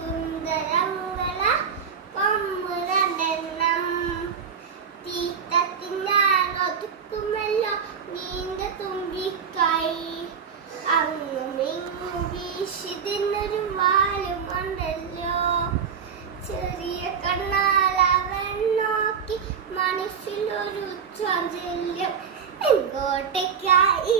നവരസുന്ദരങ്ങള കൊമ്പുരണ്ടെണ്ണം തീറ്റത്തിനൊതുക്കുമല്ലോ നീണ്ട തുമ്പിക്കായി അങ്ങുമിങ്ങും വീശി തിന്നൊരു വാലുമുണ്ടല്ലോ ചെറിയ കണ്ണാലവൻ നോക്കി മനസ്സിലൊരു ചാഞ്ചല്യം എങ്ങോട്ടേക്കായി